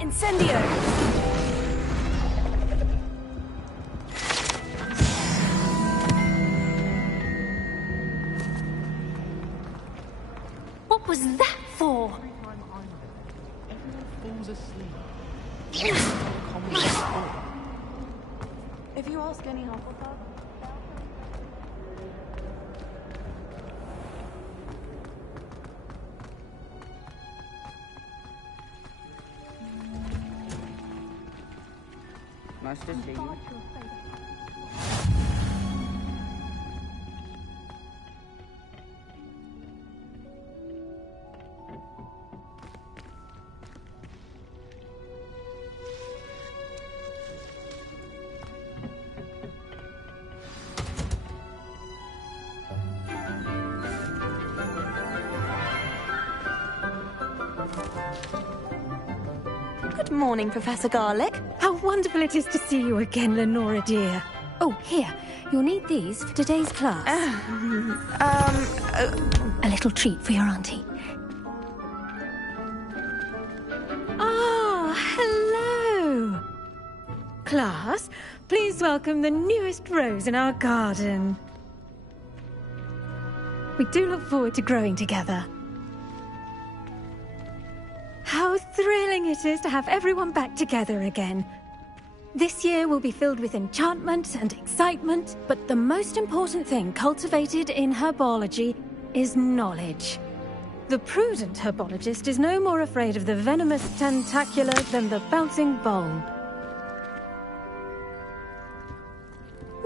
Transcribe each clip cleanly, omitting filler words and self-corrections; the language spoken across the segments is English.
Incendio! What was that for? Everyone falls asleep. If you ask any Hufflepuff... Nice to see you. Good morning, Professor Garlick. How wonderful it is to see you again, Lenora dear. Oh, here. You'll need these for today's class. A little treat for your auntie. Ah, hello. Class, please welcome the newest rose in our garden. We do look forward to growing together. How thrilling it is to have everyone back together again. This year will be filled with enchantment and excitement, but the most important thing cultivated in herbology is knowledge. The prudent herbologist is no more afraid of the venomous tentacula than the bouncing bulb.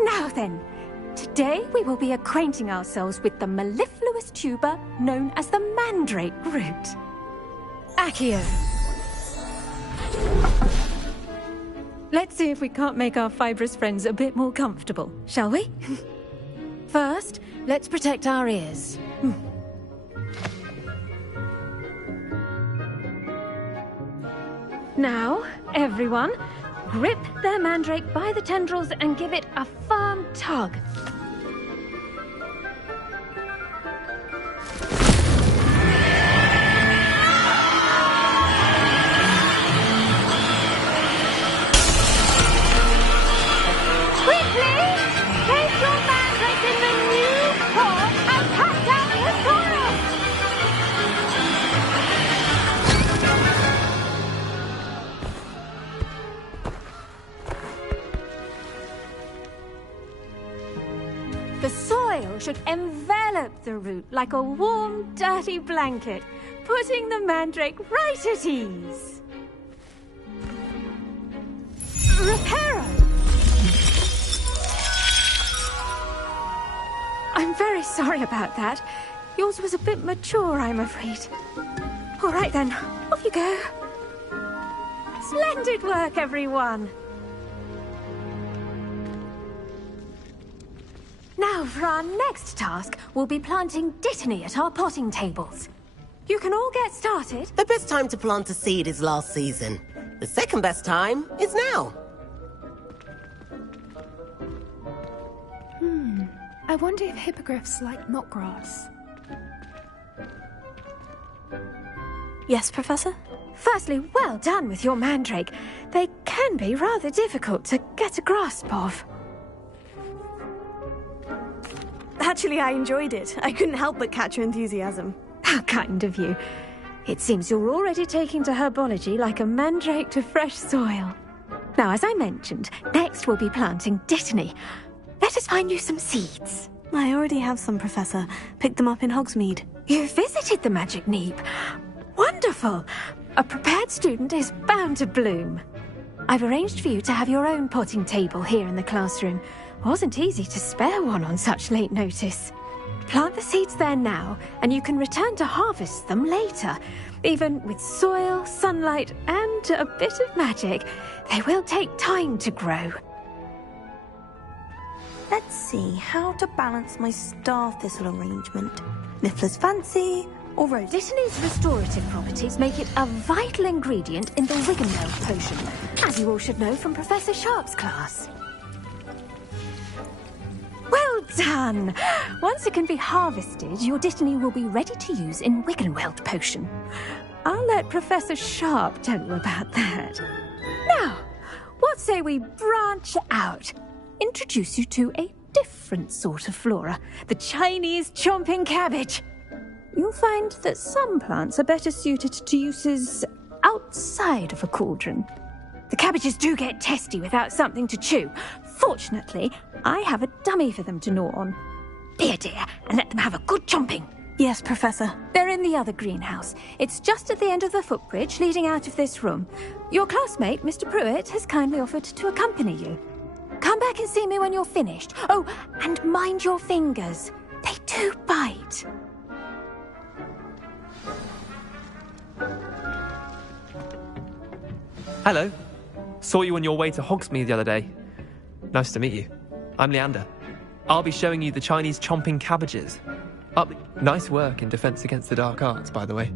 Now then, today we will be acquainting ourselves with the mellifluous tuber known as the mandrake root. Accio. Let's see if we can't make our fibrous friends a bit more comfortable, shall we? First, let's protect our ears. Now, everyone, grip their mandrake by the tendrils and give it a firm tug. The soil should envelop the root like a warm, dirty blanket, putting the mandrake right at ease. Reparo! I'm very sorry about that. Yours was a bit mature, I'm afraid. All right then, off you go. Splendid work, everyone! Now, for our next task, we'll be planting dittany at our potting tables. You can all get started. The best time to plant a seed is last season. The second best time is now. I wonder if hippogriffs like knotgrass. Yes, Professor? Firstly, well done with your mandrake. They can be rather difficult to get a grasp of. Actually, I enjoyed it. I couldn't help but catch your enthusiasm. How kind of you. It seems you're already taking to herbology like a mandrake to fresh soil. Now, as I mentioned, next we'll be planting dittany. Let us find you some seeds. I already have some, Professor. Picked them up in Hogsmeade. You visited the Magic Neep. Wonderful! A prepared student is bound to bloom. I've arranged for you to have your own potting table here in the classroom. Wasn't easy to spare one on such late notice. Plant the seeds there now, and you can return to harvest them later. Even with soil, sunlight, and a bit of magic, they will take time to grow. Let's see how to balance my star thistle arrangement. Niffler's fancy, Alright. Dittany's restorative properties make it a vital ingredient in the Wiggenweld potion, as you all should know from Professor Sharp's class. Well done! Once it can be harvested, your Dittany will be ready to use in Wiggenweld potion. I'll let Professor Sharp tell you about that. Now, what say we branch out? Introduce you to a different sort of flora, the Chinese chomping cabbage. You'll find that some plants are better suited to uses outside of a cauldron. The cabbages do get testy without something to chew. Fortunately, I have a dummy for them to gnaw on. Here, dear, and let them have a good chomping. Yes, Professor. They're in the other greenhouse. It's just at the end of the footbridge leading out of this room. Your classmate, Mr. Pruitt, has kindly offered to accompany you. Come back and see me when you're finished. Oh, and mind your fingers. They do bite. Hello. Saw you on your way to Hogsmeade the other day. Nice to meet you. I'm Leander. I'll be showing you the Chinese chomping cabbages. Nice work in Defense Against the Dark Arts, by the way.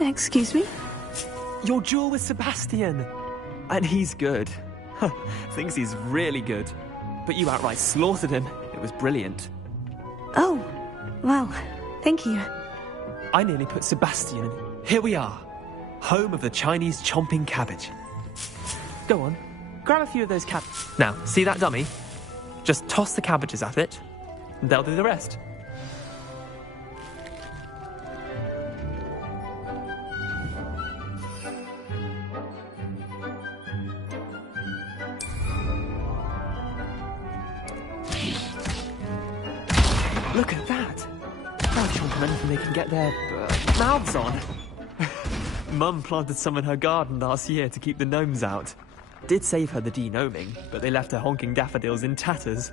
Excuse me? Your duel with Sebastian. And he's good. Thinks he's really good. But you outright slaughtered him. It was brilliant. Oh, well, thank you. I nearly put Sebastian in. Here we are. Home of the Chinese chomping cabbage. Go on, grab a few of those cabbages. Now, see that dummy? Just toss the cabbages at it, and they'll do the rest. Look at that! They'll chomp on anything they can get their mouths on. Mum planted some in her garden last year to keep the gnomes out. Did save her the de-gnoming, but they left her honking daffodils in tatters.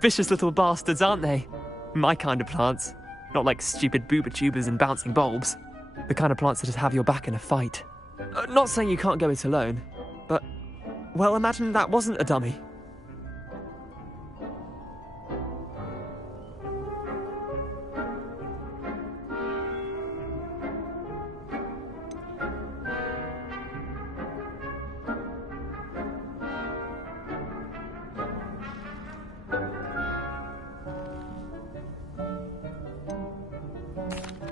Vicious little bastards, aren't they? My kind of plants. Not like stupid booba tubers and bouncing bulbs. The kind of plants that just have your back in a fight. Not saying you can't go it alone, but... well, imagine that wasn't a dummy.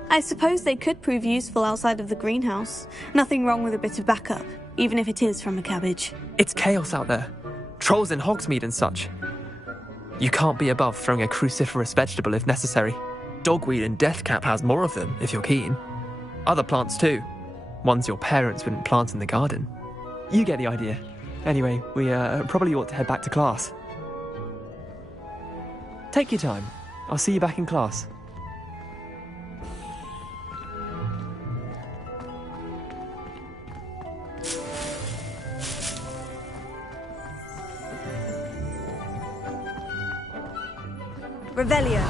I suppose they could prove useful outside of the greenhouse. Nothing wrong with a bit of backup, even if it is from a cabbage. It's chaos out there. Trolls in Hogsmeade and such. You can't be above throwing a cruciferous vegetable if necessary. Dogweed and deathcap has more of them, if you're keen. Other plants too. Ones your parents wouldn't plant in the garden. You get the idea. Anyway, we probably ought to head back to class. Take your time. I'll see you back in class. Revelio.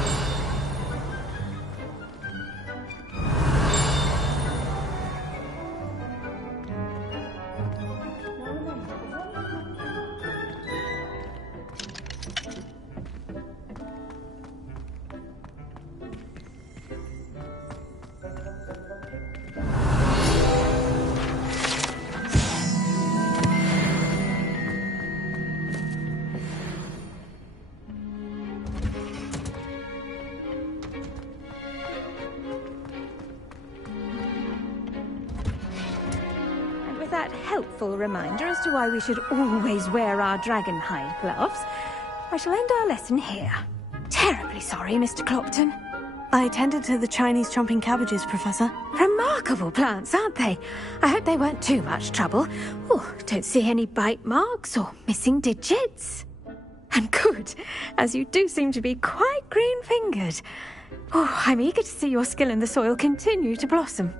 That helpful reminder as to why we should always wear our dragon hide gloves, I shall end our lesson here. Terribly sorry, Mr. Clopton. I tended to the Chinese chomping cabbages, Professor. Remarkable plants, aren't they? I hope they weren't too much trouble. Oh, don't see any bite marks or missing digits. And good, as you do seem to be quite green-fingered. Oh, I'm eager to see your skill in the soil continue to blossom.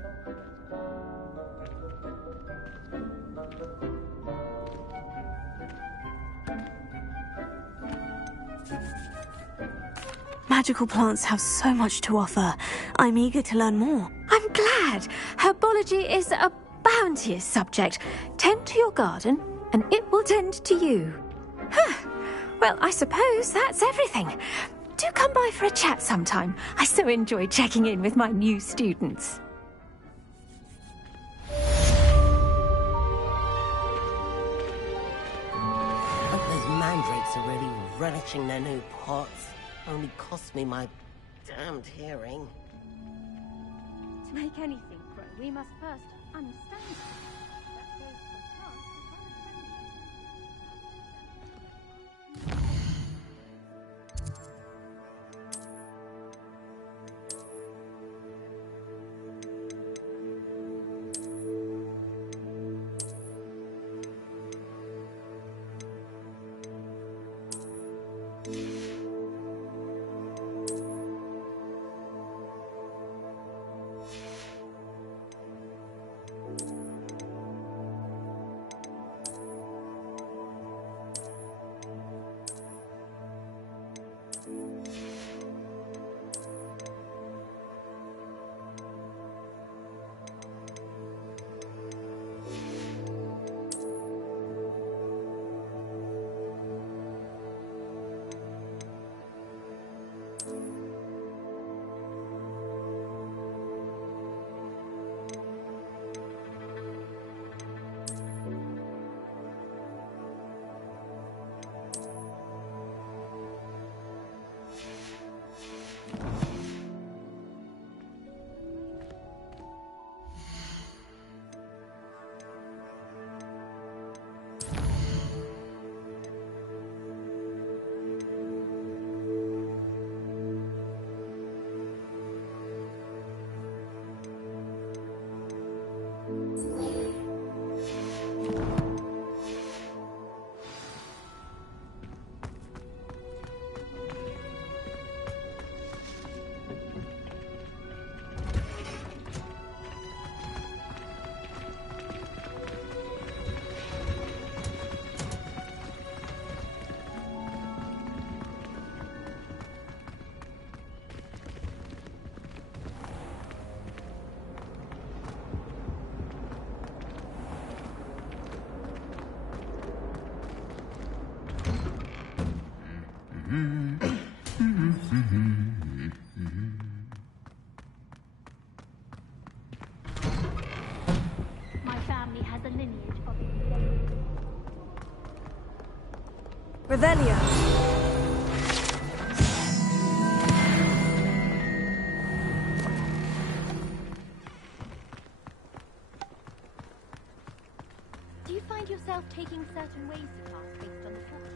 Magical plants have so much to offer. I'm eager to learn more. I'm glad. Herbology is a bounteous subject. Tend to your garden, and it will tend to you. Well, I suppose that's everything. Do come by for a chat sometime. I so enjoy checking in with my new students. Hope those mandrakes are really relishing their new pots. Only cost me my damned hearing. To make anything grow, we must first understand it. That goes for plants as well as my family has a lineage of Revelio. Do you find yourself taking certain ways to class based on the fortune?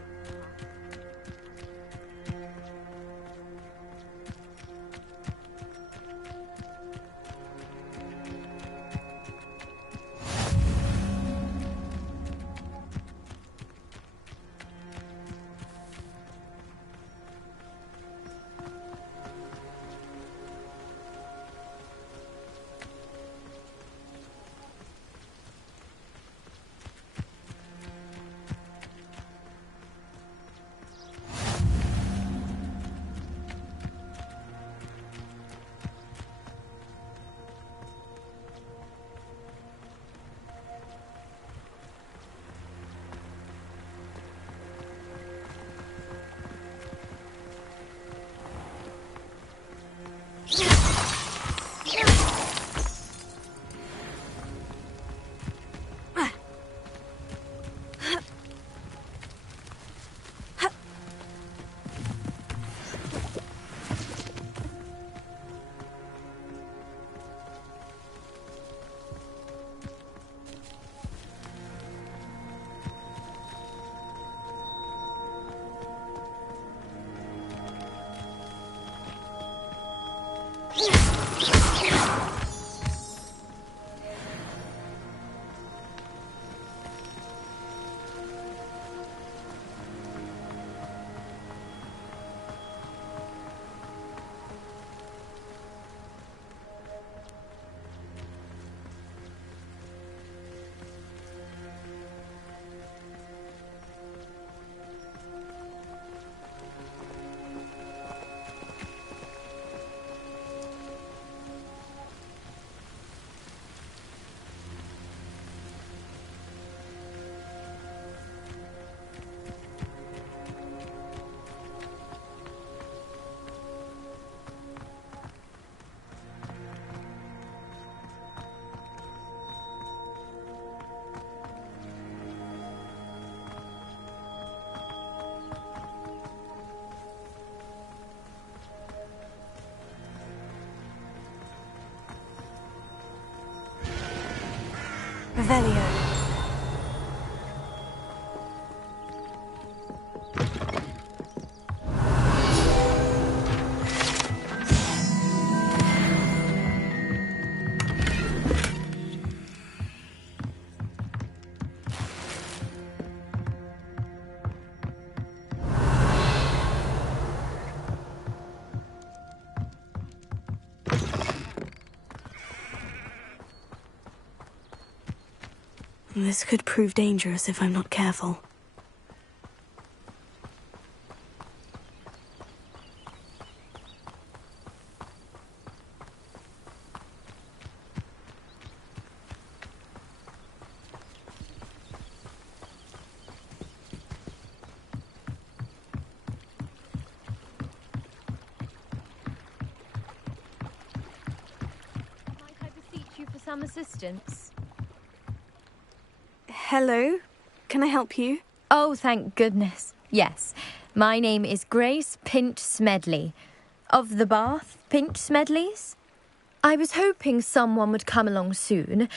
Revelio. This could prove dangerous if I'm not careful. Might I beseech you for some assistance? Hello? Can I help you? Oh, thank goodness. Yes. My name is Grace Pinch Smedley. Of the Bath Pinch Smedleys? I was hoping someone would come along soon.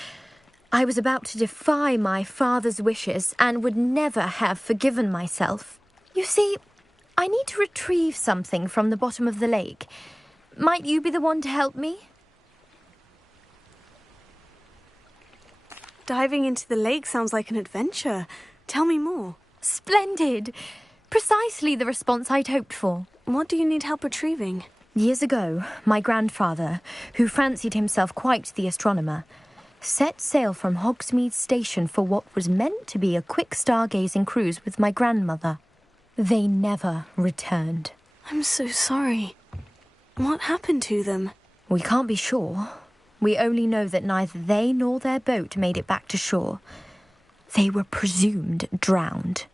I was about to defy my father's wishes and would never have forgiven myself. You see, I need to retrieve something from the bottom of the lake. Might you be the one to help me? Diving into the lake sounds like an adventure. Tell me more. Splendid! Precisely the response I'd hoped for. What do you need help retrieving? Years ago, my grandfather, who fancied himself quite the astronomer, set sail from Hogsmeade Station for what was meant to be a quick stargazing cruise with my grandmother. They never returned. I'm so sorry. What happened to them? We can't be sure. We only know that neither they nor their boat made it back to shore. They were presumed drowned.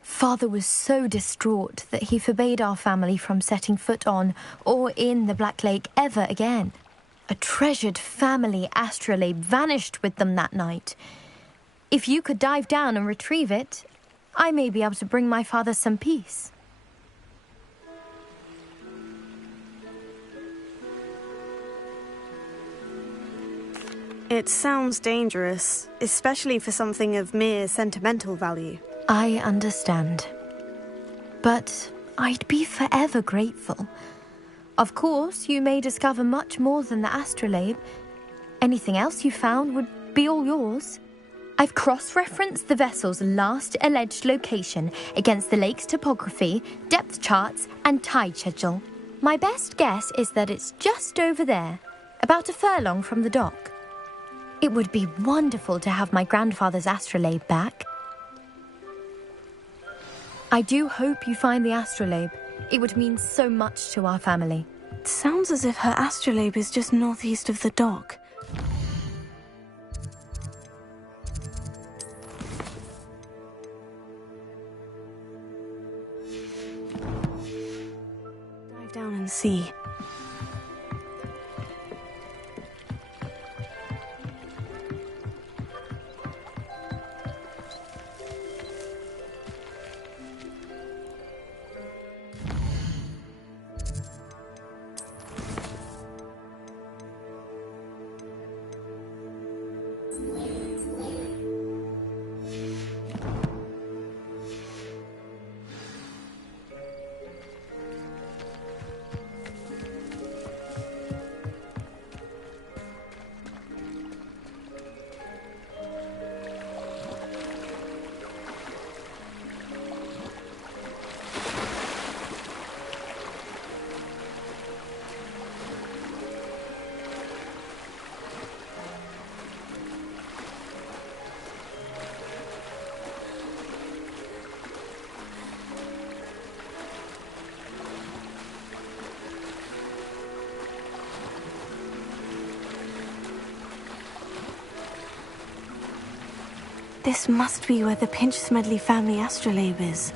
Father was so distraught that he forbade our family from setting foot on or in the Black Lake ever again. A treasured family astrolabe vanished with them that night. If you could dive down and retrieve it, I may be able to bring my father some peace. It sounds dangerous, especially for something of mere sentimental value. I understand. But I'd be forever grateful. Of course, you may discover much more than the astrolabe. Anything else you found would be all yours. I've cross-referenced the vessel's last alleged location against the lake's topography, depth charts, and tide schedule. My best guess is that it's just over there, about a furlong from the dock. It would be wonderful to have my grandfather's astrolabe back. I do hope you find the astrolabe. It would mean so much to our family. It sounds as if her astrolabe is just northeast of the dock. Dive down and see. This must be where the Pinch Smedley family astrolabe is.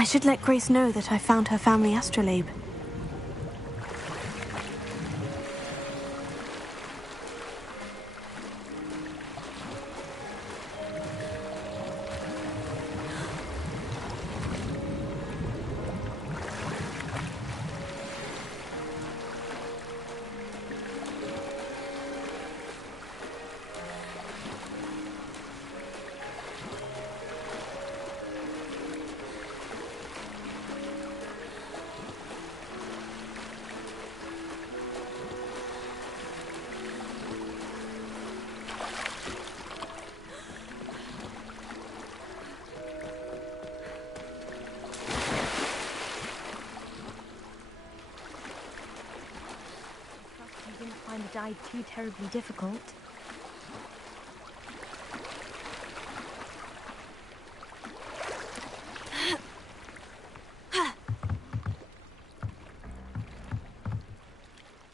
I should let Grace know that I found her family astrolabe. You didn't find the dive too terribly difficult.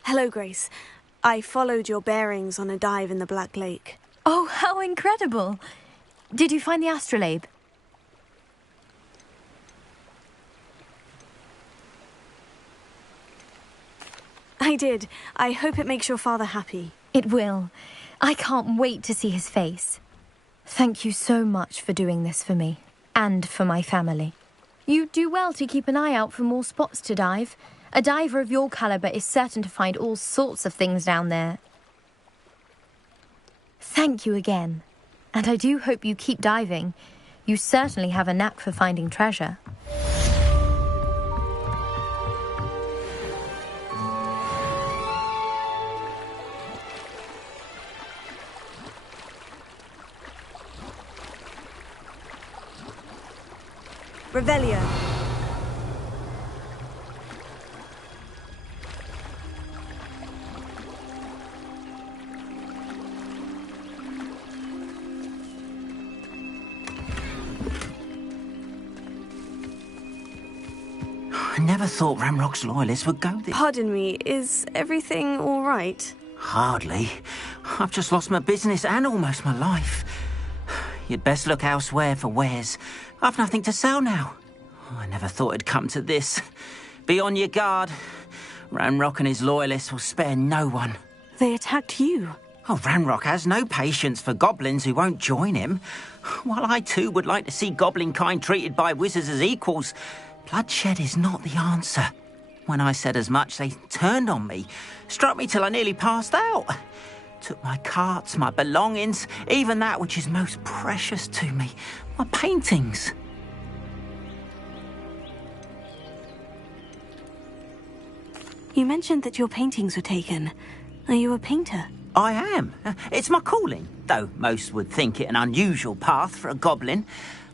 Hello, Grace. I followed your bearings on a dive in the Black Lake. Oh, how incredible! Did you find the astrolabe? I did. I hope it makes your father happy. It will. I can't wait to see his face. Thank you so much for doing this for me, and for my family. You do well to keep an eye out for more spots to dive. A diver of your caliber is certain to find all sorts of things down there. Thank you again. And I do hope you keep diving. You certainly have a knack for finding treasure. Revelio. I never thought Ramrock's loyalists would go this... Pardon me, is everything all right? Hardly. I've just lost my business and almost my life. You'd best look elsewhere for wares. I've nothing to sell now. I never thought it'd come to this. Be on your guard. Ramrock and his loyalists will spare no one. They attacked you. Oh, Ramrock has no patience for goblins who won't join him. While I too would like to see goblin kind treated by wizards as equals, bloodshed is not the answer. When I said as much, they turned on me, struck me till I nearly passed out. Took my carts, my belongings, even that which is most precious to me, my paintings. You mentioned that your paintings were taken. Are you a painter? I am. It's my calling, though most would think it an unusual path for a goblin.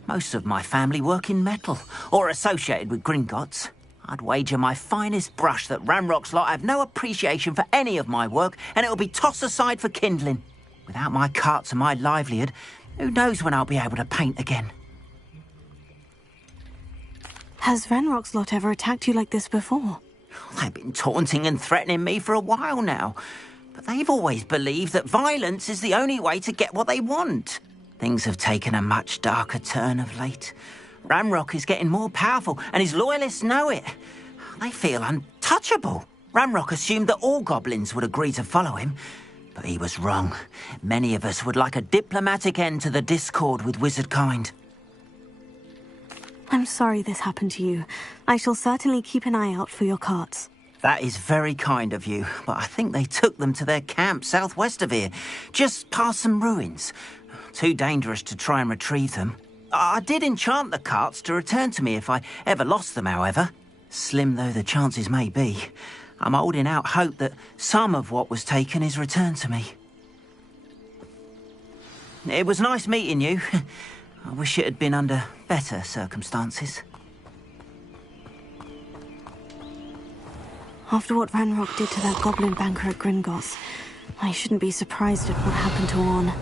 Most of my family work in metal, or associated with Gringotts. I'd wager my finest brush that Ramrock's lot have no appreciation for any of my work, and it'll be tossed aside for kindling. Without my carts and my livelihood, who knows when I'll be able to paint again? Has Ranrock's lot ever attacked you like this before? They've been taunting and threatening me for a while now, but they've always believed that violence is the only way to get what they want. Things have taken a much darker turn of late. Ramrock is getting more powerful, and his loyalists know it. They feel untouchable. Ramrock assumed that all goblins would agree to follow him, but he was wrong. Many of us would like a diplomatic end to the discord with wizard kind. I'm sorry this happened to you. I shall certainly keep an eye out for your carts. That is very kind of you, but I think they took them to their camp southwest of here, just past some ruins. Too dangerous to try and retrieve them. I did enchant the carts to return to me if I ever lost them, however. Slim though the chances may be, I'm holding out hope that some of what was taken is returned to me. It was nice meeting you. I wish it had been under better circumstances. After what Ranrock did to that goblin banker at Gringotts, I shouldn't be surprised at what happened to Orn.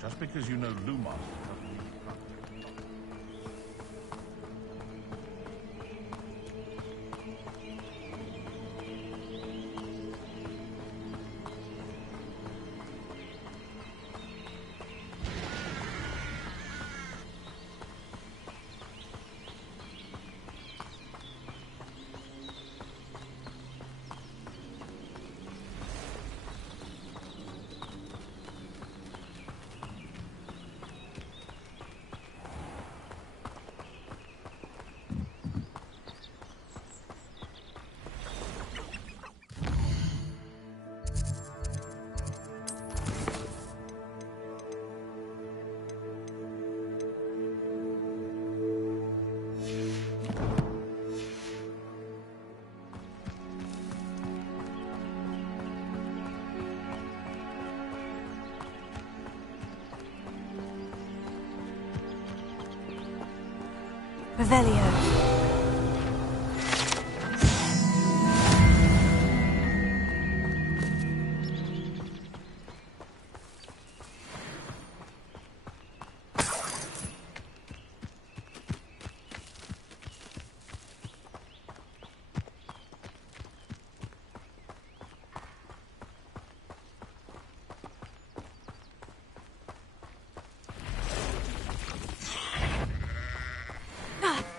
Just because you know Lumos. Revelio.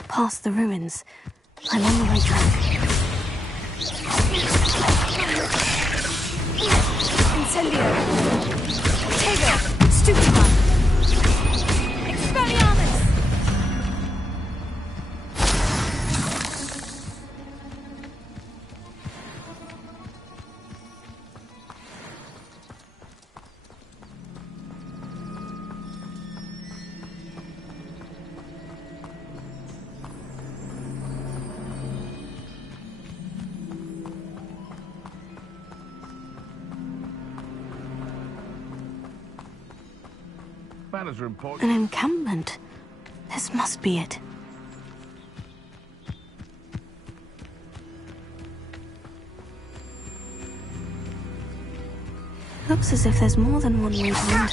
Past the ruins. I'm on the right track. Incendio! Tego! Stupefy! Expelliarmus! Banners are important. An encampment. This must be it. Looks as if there's more than one way to enter.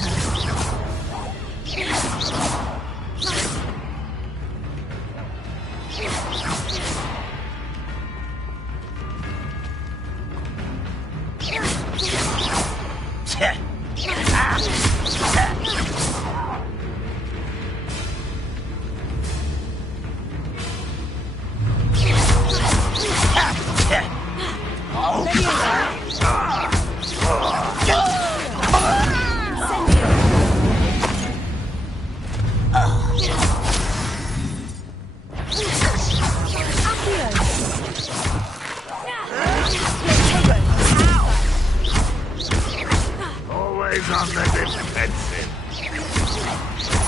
Always on the defensive.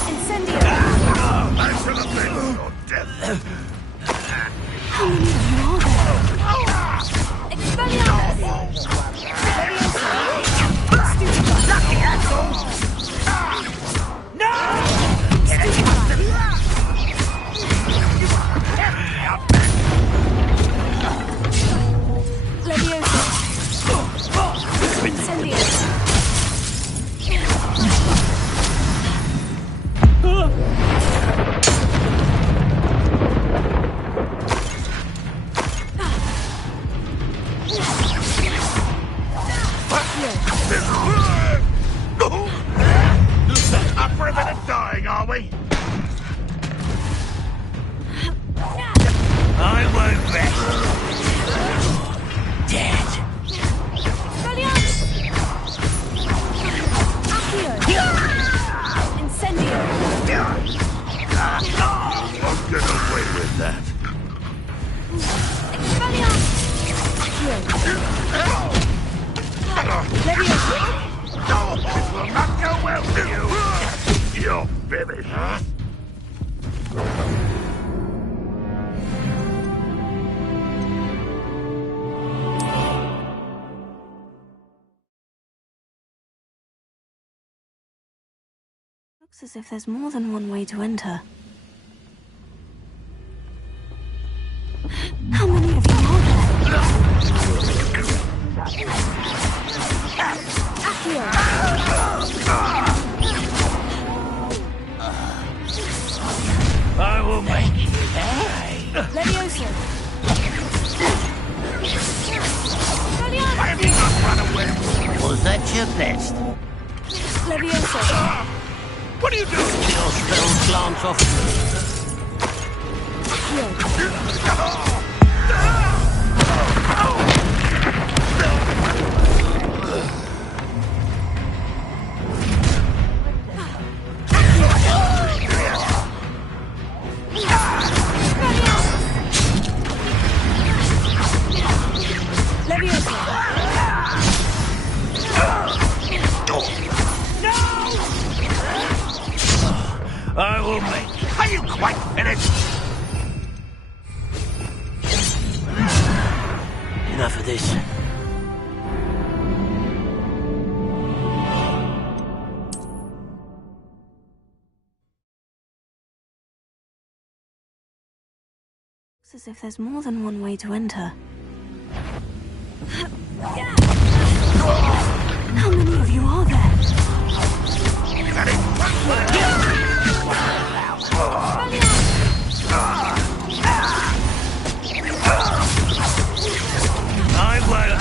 Incendio! That should have been your death. How many of you are there? Expelliarmus! Lucky asshole! No! Leviosa! Incendio! Up for a bit of dying, are we? I won't rest. Dead. Incendio! I'll get away with that. No, this will not go well for you. You're finished. Looks as if there's more than one way to enter. How many of you are there? Accio! Levioso! Why have you not run away? Was that your best? Levioso! What are you doing? Your spell glance off. I will make. Are you quite finished? Enough of this. Looks as if there's more than one way to enter. How many of you are there? I won't.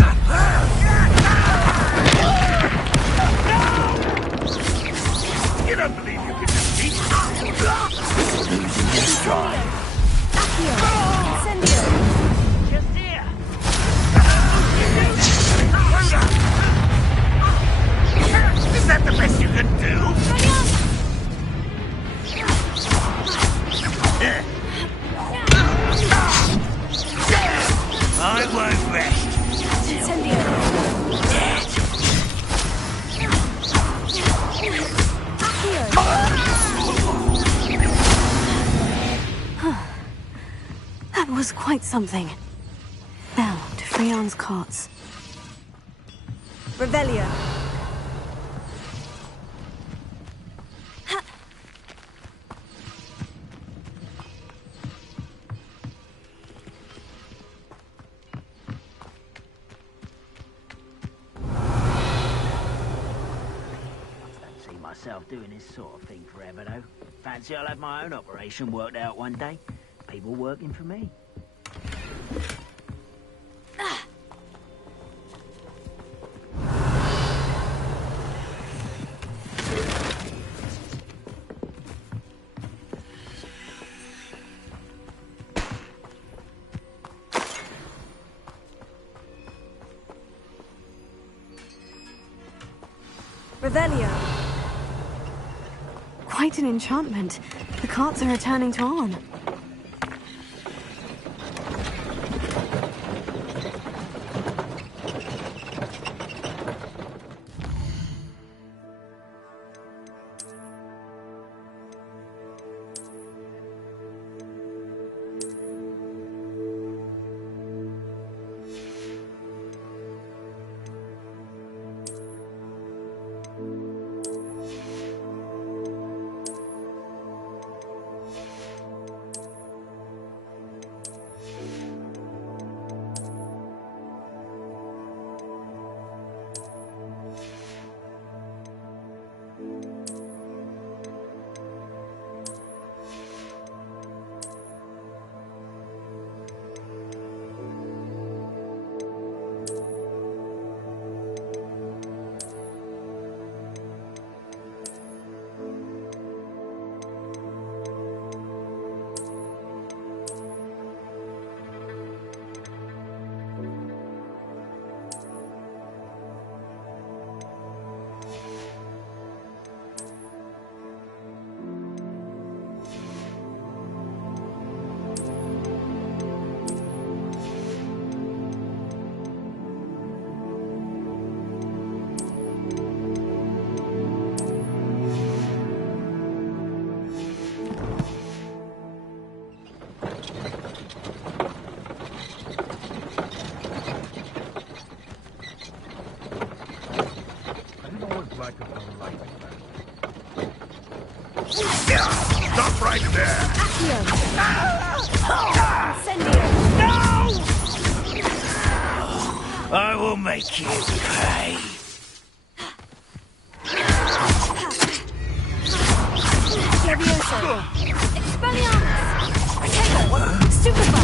You don't believe you can defeat me? Losing your stride. Just here. Is that the best you can do? I won't rest. That was quite something. Now, to Freon's carts. Revelio. Myself doing this sort of thing forever, though. Fancy I'll have my own operation worked out one day. People working for me. Revelio. Quite an enchantment. The carts are returning to Arn. Stop right there! I will make you pay. Levioso. Expelliarmus. Super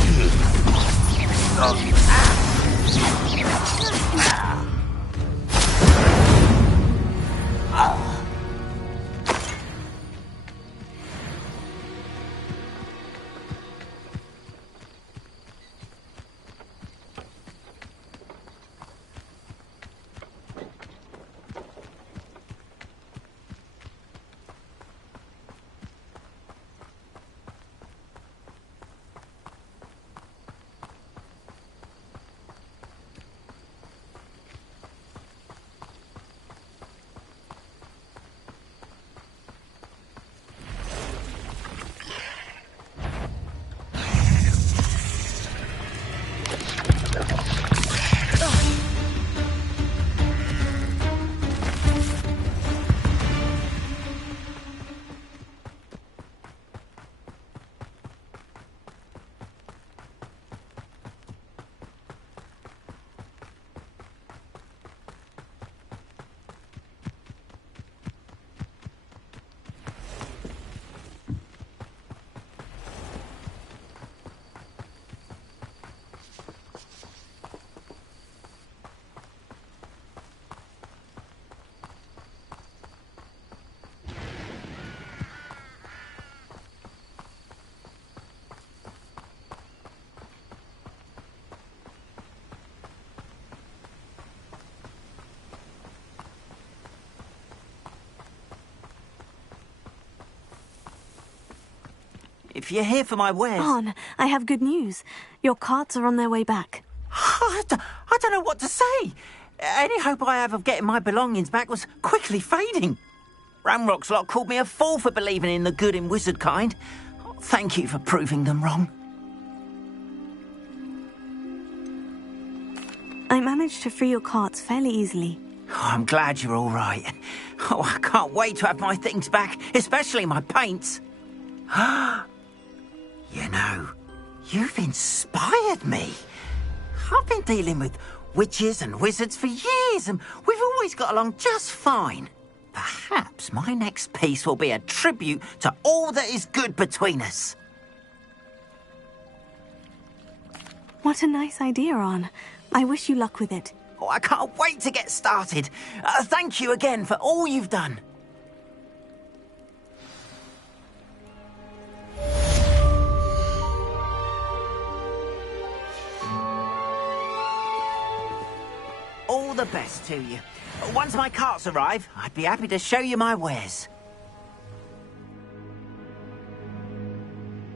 If you're here for my wares... Arn, I have good news. Your carts are on their way back. I don't know what to say. Any hope I have of getting my belongings back was quickly fading. Ramrock's lot called me a fool for believing in the good in wizard kind. Thank you for proving them wrong. I managed to free your carts fairly easily. Oh, I'm glad you're all right. Oh, I can't wait to have my things back, especially my paints. You know, you've inspired me. I've been dealing with witches and wizards for years, and we've always got along just fine. Perhaps my next piece will be a tribute to all that is good between us. What a nice idea, Arn. I wish you luck with it. Oh, I can't wait to get started. Thank you again for all you've done. All the best to you. Once my carts arrive, I'd be happy to show you my wares.